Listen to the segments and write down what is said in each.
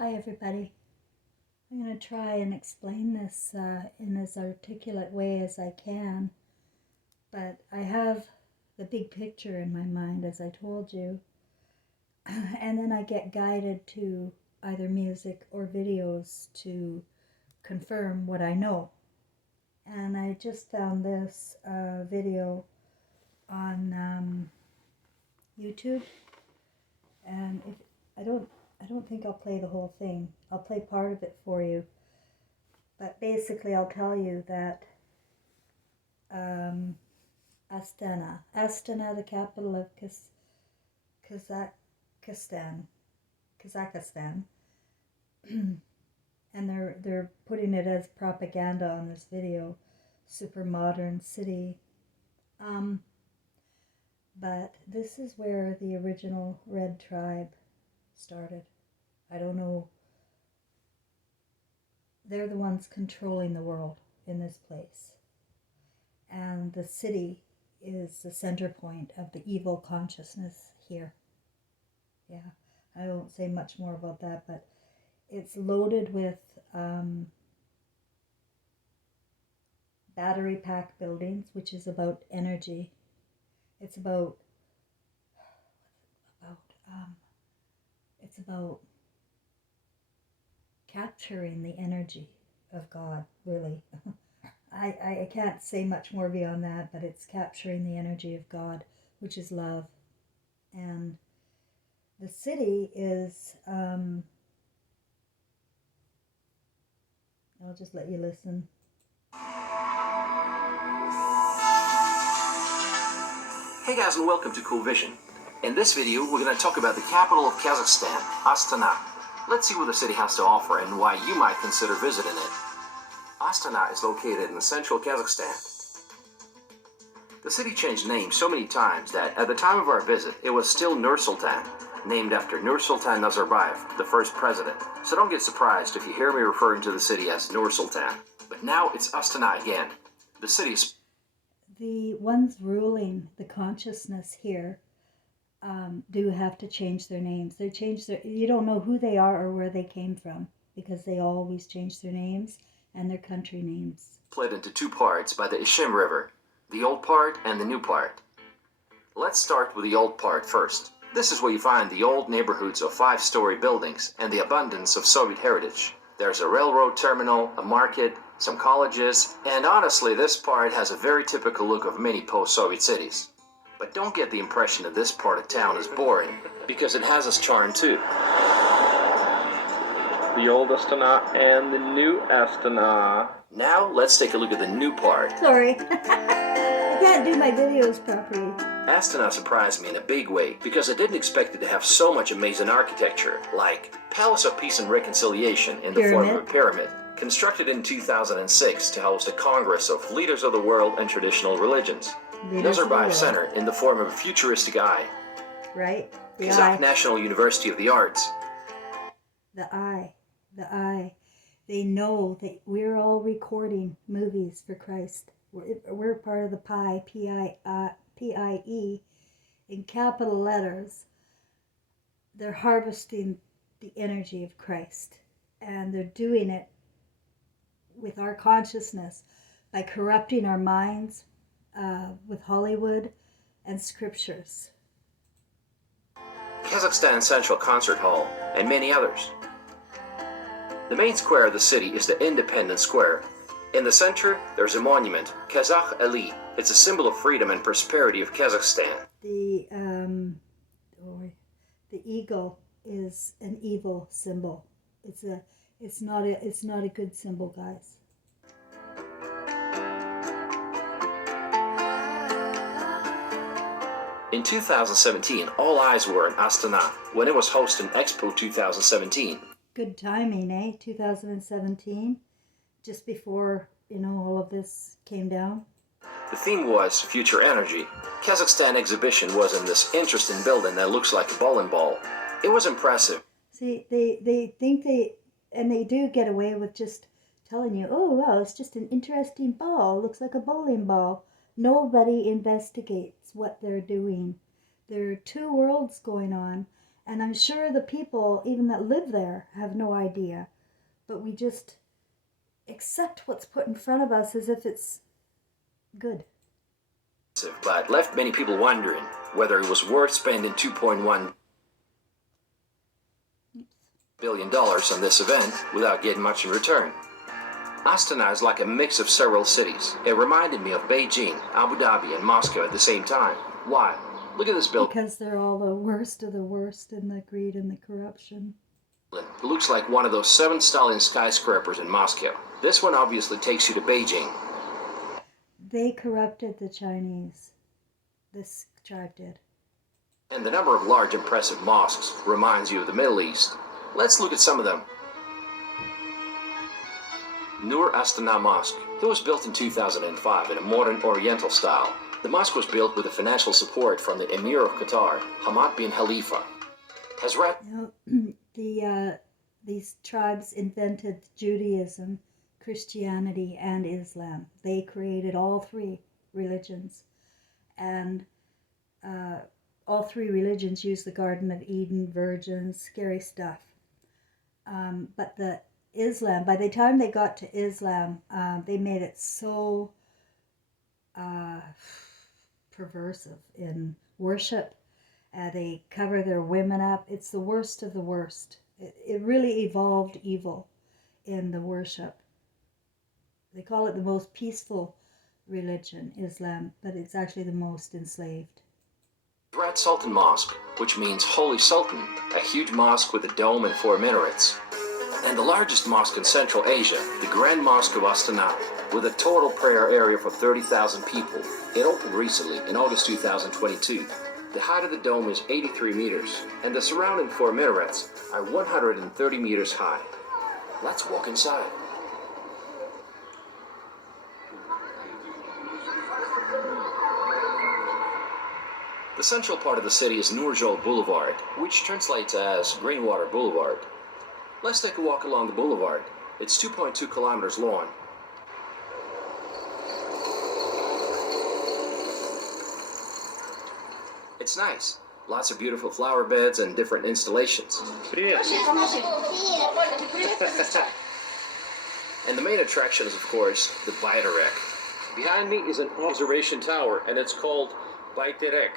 Hi everybody. I'm going to try and explain this in as articulate way as I can, but I have the big picture in my mind, as I told you, and then I get guided to either music or videos to confirm what I know. And I just found this video on YouTube, and if I don't think I'll play the whole thing. I'll play part of it for you. But basically, I'll tell you that Astana, the capital of Kazakhstan, and they're putting it as propaganda on this video, super modern city. But this is where the original Red Tribe started. I don't know. They're the ones controlling the world in this place. And the city is the center point of the evil consciousness here. Yeah, I won't say much more about that, but it's loaded with battery pack buildings, which is about energy. It's about capturing the energy of God, really. I can't say much more beyond that, but it's capturing the energy of God, which is love. And the city is, I'll just let you listen. Hey guys, and welcome to Cool Vision. In this video, we're going to talk about the capital of Kazakhstan, Astana. Let's see what the city has to offer and why you might consider visiting it. Astana is located in central Kazakhstan. The city changed names so many times that at the time of our visit, it was still Nur-Sultan, named after Nur-Sultan Nazarbayev, the first president. So don't get surprised if you hear me referring to the city as Nur-Sultan. But now it's Astana again. The city is... The ones ruling the consciousness here do have to change their names. They change their... You don't know who they are or where they came from, because they always change their names and their country names. Split into two parts by the Ishim River, the old part and the new part. Let's start with the old part first. This is where you find the old neighborhoods of 5-story buildings and the abundance of Soviet heritage. There's a railroad terminal, a market, some colleges, and honestly, this part has a very typical look of many post-Soviet cities. But don't get the impression that this part of town is boring, because it has its charm too. The old Astana and the new Astana. Now, let's take a look at the new part. Sorry, I can't do my videos properly. Astana surprised me in a big way, because I didn't expect it to have so much amazing architecture, like Palace of Peace and Reconciliation in the form of a pyramid, constructed in 2006 to host a Congress of Leaders of the World and Traditional Religions. Nazarbayev Center in the form of a futuristic eye. Right? The Kazakh eye. National University of the Arts. The eye. The eye. They know that we're all recording movies for Christ. We're part of the PIE, P-I-E, in capital letters. They're harvesting the energy of Christ. And they're doing it with our consciousness by corrupting our minds with Hollywood and scriptures. Kazakhstan Central Concert Hall, and many others. The main square of the city is the Independence Square. In the center, there's a monument, Kazakh Ali. It's a symbol of freedom and prosperity of Kazakhstan. The eagle is an evil symbol. It's not a good symbol, guys. In 2017, all eyes were in Astana when it was hosting Expo 2017. Good timing, eh? 2017, just before, all of this came down. The theme was Future Energy. Kazakhstan exhibition was in this interesting building that looks like a bowling ball. It was impressive. See, they think and they do get away with just telling you, oh, wow, it's just an interesting ball. Looks like a bowling ball. Nobody investigates what they're doing. There are two worlds going on, And I'm sure the people, even that live there, have no idea. But we just accept what's put in front of us as if it's good. But left many people wondering whether it was worth spending $2.1 billion on this event without getting much in return. Astana is like a mix of several cities. It reminded me of Beijing, Abu Dhabi, and Moscow at the same time. Why? Look at this building. Because they're all the worst of the worst in the greed and the corruption. It looks like one of those 7 Stalin skyscrapers in Moscow. This one obviously takes you to Beijing. They corrupted the Chinese. This tribe did. And the number of large, impressive mosques reminds you of the Middle East. Let's look at some of them. Nur Astana Mosque. It was built in 2005 in a modern Oriental style. The mosque was built with the financial support from the Emir of Qatar, Hamad bin Khalifa. Has These tribes invented Judaism, Christianity, and Islam. They created all 3 religions. And all 3 religions use the Garden of Eden, virgins, scary stuff. But the Islam, by the time they got to Islam, they made it so perversive in worship. They cover their women up. It's the worst of the worst. It really evolved evil in the worship. They call it the most peaceful religion, Islam, but it's actually the most enslaved. Red Sultan Mosque, which means Holy Sultan, a huge mosque with a dome and 4 minarets. And the largest mosque in Central Asia, the Grand Mosque of Astana, with a total prayer area for 30,000 people. It opened recently in August 2022. The height of the dome is 83 meters, and the surrounding 4 minarets are 130 meters high. Let's walk inside. The central part of the city is Nurjol Boulevard, which translates as Greenwater Boulevard. Let's take a walk along the boulevard. It's 2.2 kilometers long. It's nice. Lots of beautiful flower beds and different installations. And the main attraction is, of course, the Bayterek. Behind me is an observation tower, and it's called Bayterek.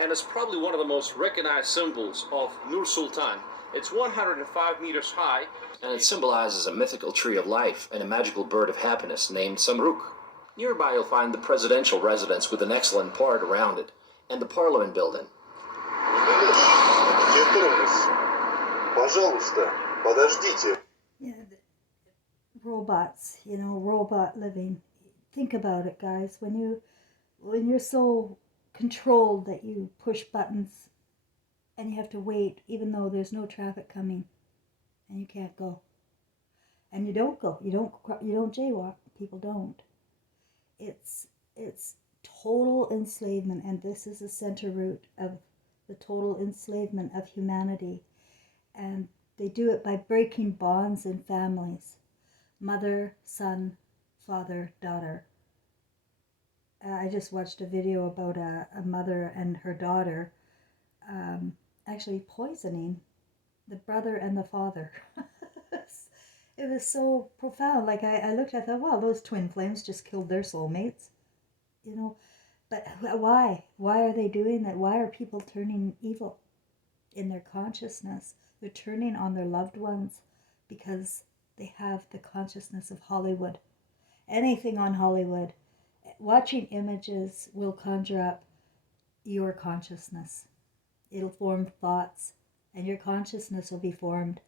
And it's probably one of the most recognized symbols of Nur Sultan. It's 105 meters high, and it symbolizes a mythical tree of life and a magical bird of happiness named Samruk. Nearby you'll find the presidential residence with an excellent park around it, and the parliament building. Yeah, robots, robot living. Think about it, guys. When you're so controlled that you push buttons and you have to wait even though there's no traffic coming and you can't go. And you don't go. You don't jaywalk. People don't. It's total enslavement, and this is the center root of the total enslavement of humanity. And they do it by breaking bonds in families. Mother, son, father, daughter. I just watched a video about a mother and her daughter actually poisoning the brother and the father. It was so profound. Like I looked at that, wow, those twin flames just killed their soulmates. But why? Why are they doing that? Why are people turning evil in their consciousness? They're turning on their loved ones because they have the consciousness of Hollywood. Anything on Hollywood. Watching images will conjure up your consciousness. It'll form thoughts, and your consciousness will be formed,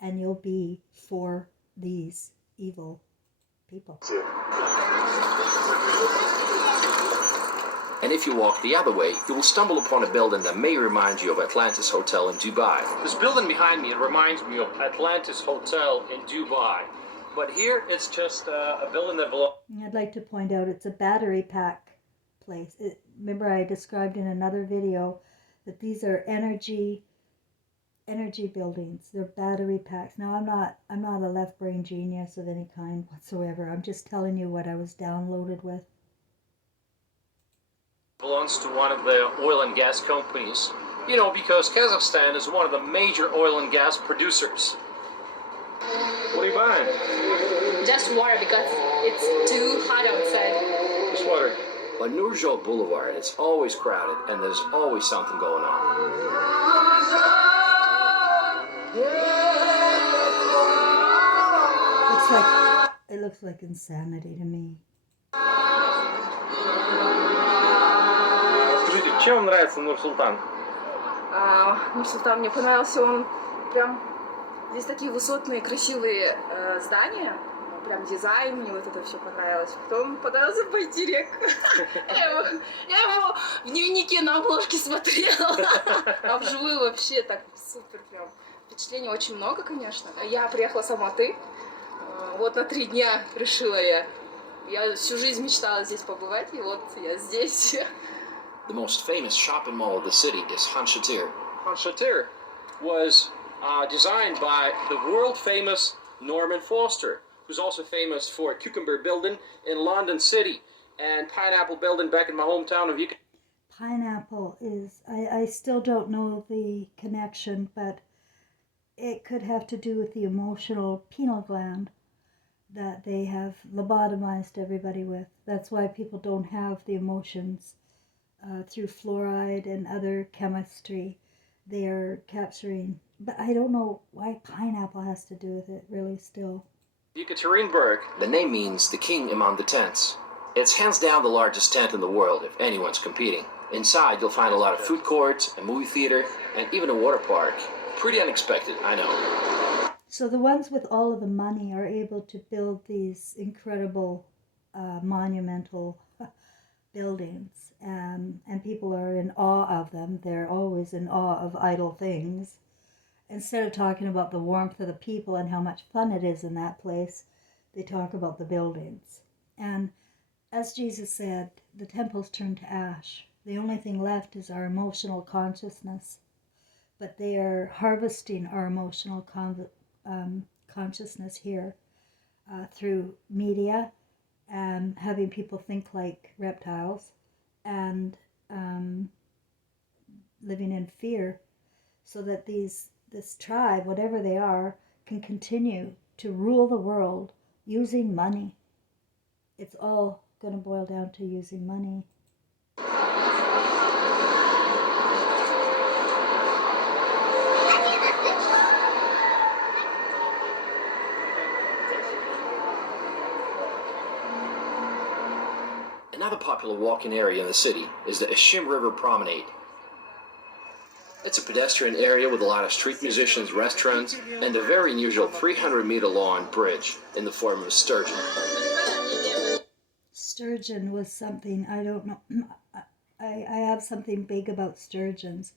and you'll be for these evil people. And if you walk the other way, you will stumble upon a building that may remind you of Atlantis Hotel in Dubai. This building behind me, it reminds me of Atlantis Hotel in Dubai. But here, it's just a building that belongs... I'd like to point out it's a battery pack place. Remember I described in another video that these are energy buildings. They're battery packs. Now, I'm not a left brain genius of any kind whatsoever. I'm just telling you what I was downloaded with. Belongs to one of the oil and gas companies. You know, because Kazakhstan is one of the major oil and gas producers. What are you buying? Just water because it's too hot outside. Just water. On Nurjol Boulevard, it's always crowded and there's always something going on. It looks like insanity to me. Скажите, чем вам нравится Нур-Султан? Нур-Султан мне понравился, он прям... Здесь такие высотные, красивые здания, прям дизайн, мне вот это все понравилось. Потом понравился байтерек. Я его в дневнике на обложке смотрела, а вживую вообще так супер прям. Впечатлений очень много, конечно. Я приехала с Алматы, вот на 3 дня решила я. Я всю жизнь мечтала здесь побывать, и вот я здесь. The most famous shopping mall of the city is Han Shatir. Han Shatir was designed by the world-famous Norman Foster, who's also famous for Cucumber Building in London City and Pineapple Building back in my hometown of Yukon. Pineapple is, I still don't know the connection, but it could have to do with the emotional pineal gland that they have lobotomized everybody with. That's why people don't have the emotions through fluoride and other chemistry. They are capturing, but I don't know why pineapple has to do with it, really, still. Yekaterinburg. The name means the king among the tents. It's hands down the largest tent in the world if anyone's competing. Inside, you'll find a lot of food courts, a movie theater, and even a water park. Pretty unexpected, I know. So the ones with all of the money are able to build these incredible monumental buildings, and people are in awe of them. They're always in awe of idle things. Instead of talking about the warmth of the people and how much fun it is in that place, they talk about the buildings. And as Jesus said, the temple's turned to ash. The only thing left is our emotional consciousness. But they are harvesting our emotional consciousness here through media and having people think like reptiles and living in fear, so that this tribe, whatever they are, can continue to rule the world using money. It's all going to boil down to using money. Another popular walking area in the city is the Ishim River Promenade. It's a pedestrian area with a lot of street musicians, restaurants, and a very unusual 300-meter long bridge in the form of a sturgeon. Sturgeon was something, I don't know, I have something big about sturgeons.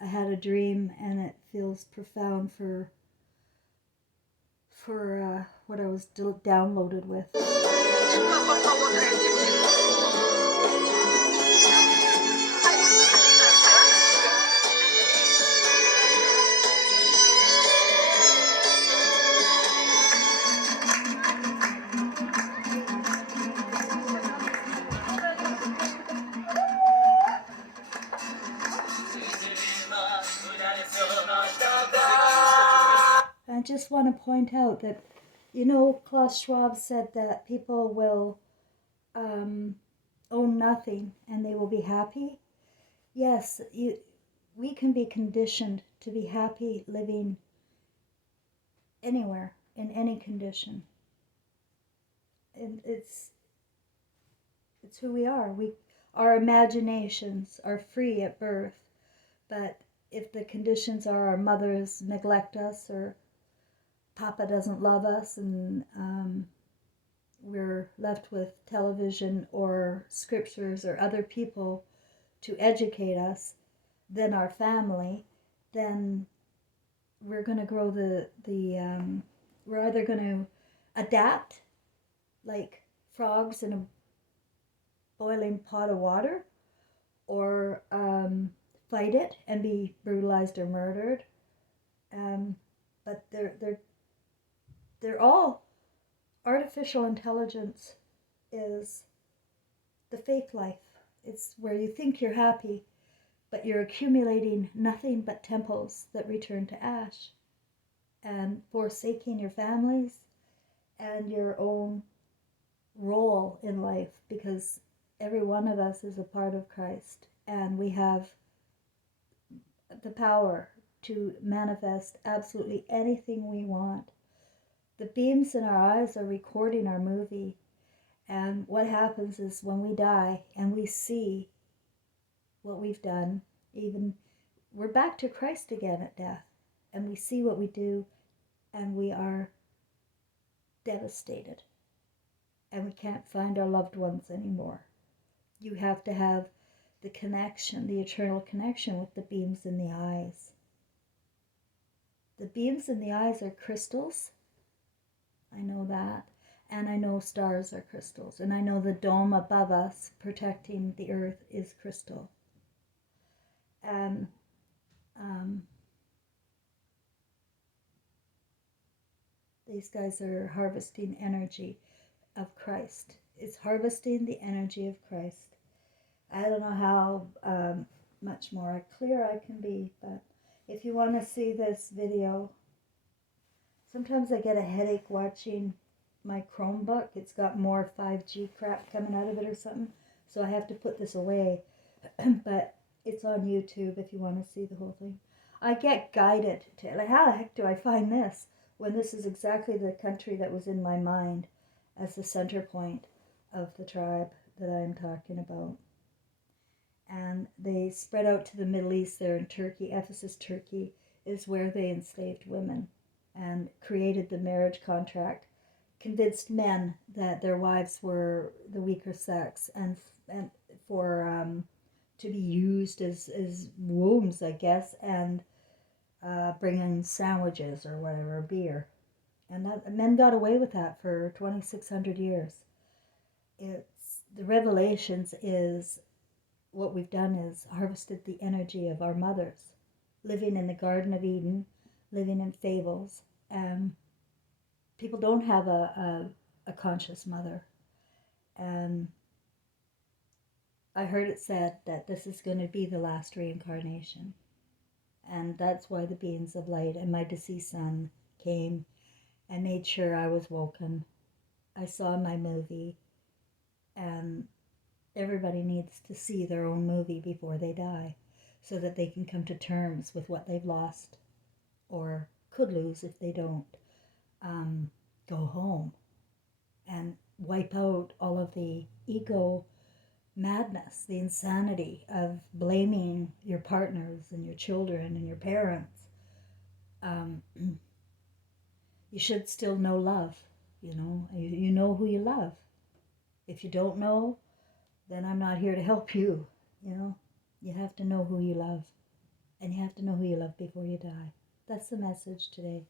I had a dream and it feels profound for what I was downloaded with. I just want to point out that, you know, Klaus Schwab said that people will own nothing and they will be happy. Yes, we can be conditioned to be happy living anywhere, in any condition. And it's who we are. Our imaginations are free at birth, but if the conditions are our mothers neglect us, or Papa doesn't love us, and we're left with television or scriptures or other people to educate us, then our family, then we're going to grow we're either going to adapt like frogs in a boiling pot of water, or fight it and be brutalized or murdered. But they're all, artificial intelligence is the fake life. It's where you think you're happy, but you're accumulating nothing but temples that return to ash, and forsaking your families and your own role in life, because every one of us is a part of Christ, and we have the power to manifest absolutely anything we want. The beams in our eyes are recording our movie, and what happens is when we die and we see what we've done, even we're back to Christ again at death, and we see what we do, and we are devastated, and we can't find our loved ones anymore. You have to have the connection, the eternal connection with the beams in the eyes. The beams in the eyes are crystals. I know that. And I know stars are crystals. And I know the dome above us protecting the earth is crystal. And these guys are harvesting energy of Christ. It's harvesting the energy of Christ. I don't know how much more clear I can be, but if you want to see this video, sometimes I get a headache watching my Chromebook. It's got more 5G crap coming out of it or something, so I have to put this away. But it's on YouTube if you want to see the whole thing. I get guided to, like, how the heck do I find this when this is exactly the country that was in my mind as the center point of the tribe that I'm talking about. And they spread out to the Middle East. There in Turkey. Ephesus, Turkey is where they enslaved women and created the marriage contract, convinced men that their wives were the weaker sex, and for to be used as wombs, I guess, and bring in sandwiches or whatever, beer. And that, men got away with that for 2,600 years. It's the Revelations is what we've done is harvested the energy of our mothers, living in the Garden of Eden, living in fables. People don't have a conscious mother. And I heard it said that this is going to be the last reincarnation. And that's why the beings of light and my deceased son came and made sure I was woken. I saw my movie, and everybody needs to see their own movie before they die so that they can come to terms with what they've lost or could lose if they don't go home and wipe out all of the ego madness, the insanity of blaming your partners and your children and your parents. You should still know love, you know. You know who you love. If you don't know, then I'm not here to help you, you know. You have to know who you love, and you have to know who you love before you die. That's the message today.